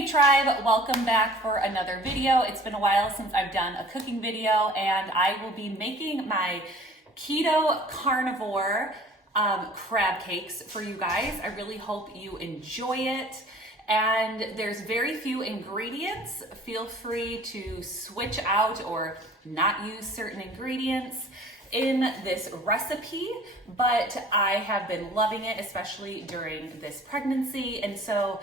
Hey tribe, welcome back for another video. It's been a while since I've done a cooking video, and I will be making my keto carnivore crab cakes for you guys. I really hope you enjoy it. And there's very few ingredients. Feel free to switch out or not use certain ingredients in this recipe, but I have been loving it, especially during this pregnancy. And so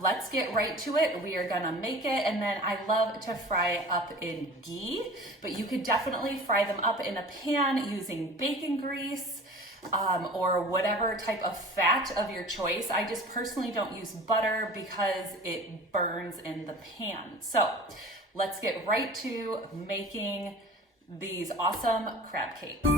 let's get right to it. We are gonna make it, and then I love to fry up in ghee, but you could definitely fry them up in a pan using bacon grease or whatever type of fat of your choice. I just personally don't use butter because it burns in the pan. So let's get right to making these awesome crab cakes.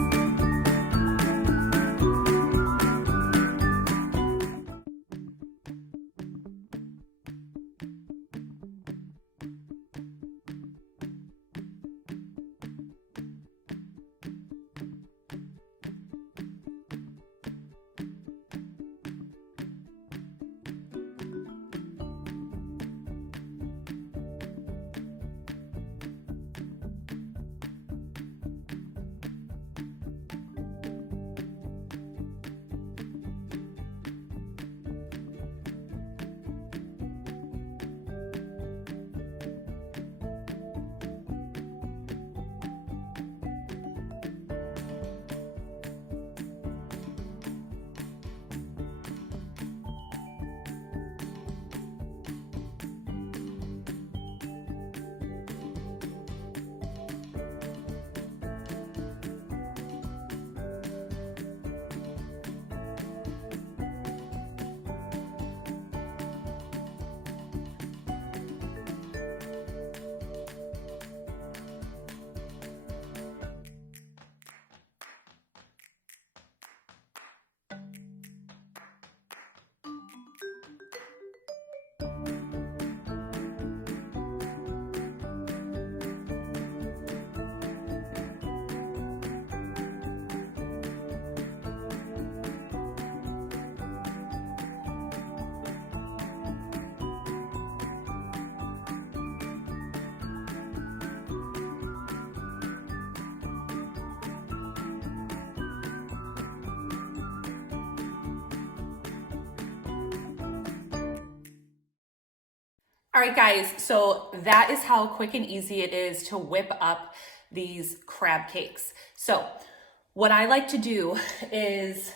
All right, guys, so that is how quick and easy it is to whip up these crab cakes. So what I like to do is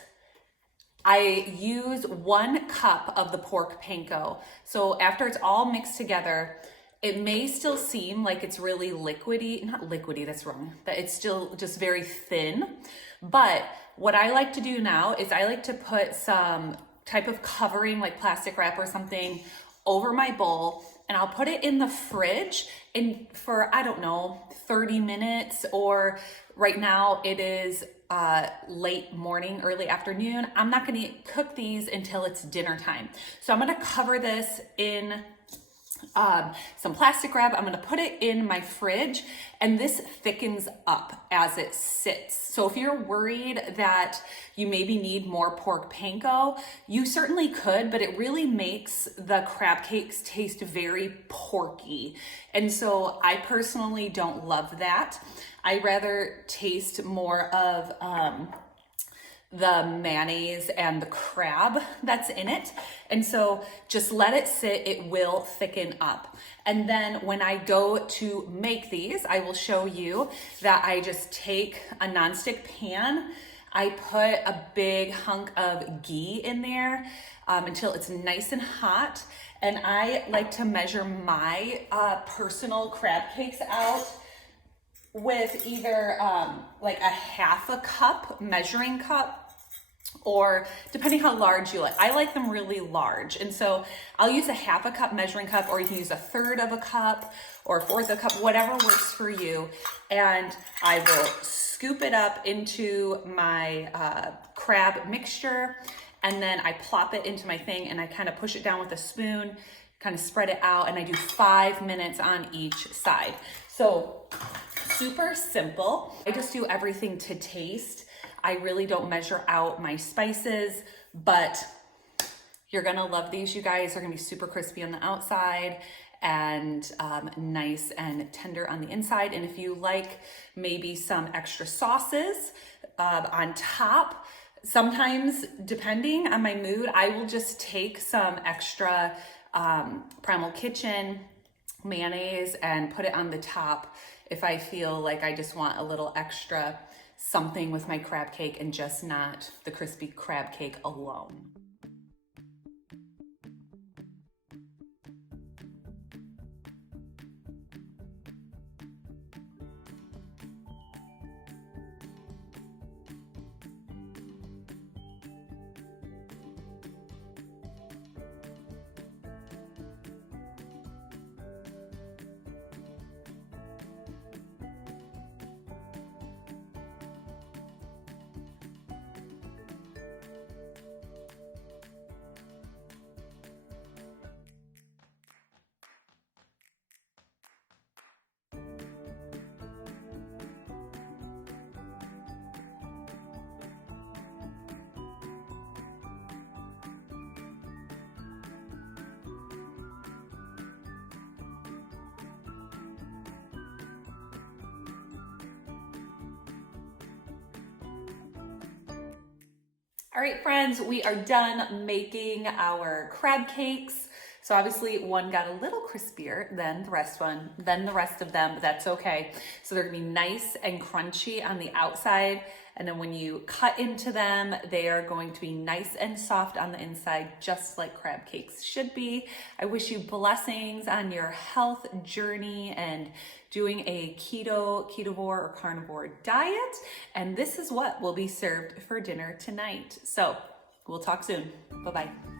I use 1 cup of the pork panko. So after it's all mixed together, it may still seem like it's really liquidy, not liquidy, that's wrong, that it's still just very thin. But what I like to do now is I like to put some type of covering, like plastic wrap or something, over my bowl, and I'll put it in the fridge for, I don't know, 30 minutes, or right now it is late morning, early afternoon. I'm not gonna cook these until it's dinner time. So I'm gonna cover this in some plastic wrap. I'm gonna put it in my fridge, and this thickens up as it sits. So if you're worried that you maybe need more pork panko, you certainly could, but it really makes the crab cakes taste very porky. And so I personally don't love that. I rather taste more of the mayonnaise and the crab that's in it. And so just let it sit, it will thicken up. And then when I go to make these, I will show you that I just take a nonstick pan, I put a big hunk of ghee in there until it's nice and hot. And I like to measure my personal crab cakes out with either like a half a cup measuring cup, or depending how large you like. I like them really large. And so I'll use a half a cup measuring cup, or you can use a third of a cup or a fourth of a cup, whatever works for you. And I will scoop it up into my crab mixture, and then I plop it into my thing, and I kind of push it down with a spoon, kind of spread it out, and I do 5 minutes on each side. So super simple. I just do everything to taste. I really don't measure out my spices, but You're gonna love these, you guys. They're gonna be super crispy on the outside and nice and tender on the inside. And if you like maybe some extra sauces on top, sometimes depending on my mood, I will just take some extra Primal Kitchen mayonnaise and put it on the top if I feel like I just want a little extra something with my crab cake and just not the crispy crab cake alone. All right, friends, we are done making our crab cakes. So obviously one got a little crispier than the rest of them, but that's okay. So they're gonna be nice and crunchy on the outside. And then when you cut into them, they are going to be nice and soft on the inside, just like crab cakes should be. I wish you blessings on your health journey and doing a ketovore or carnivore diet. And this is what will be served for dinner tonight. So we'll talk soon. Bye-bye.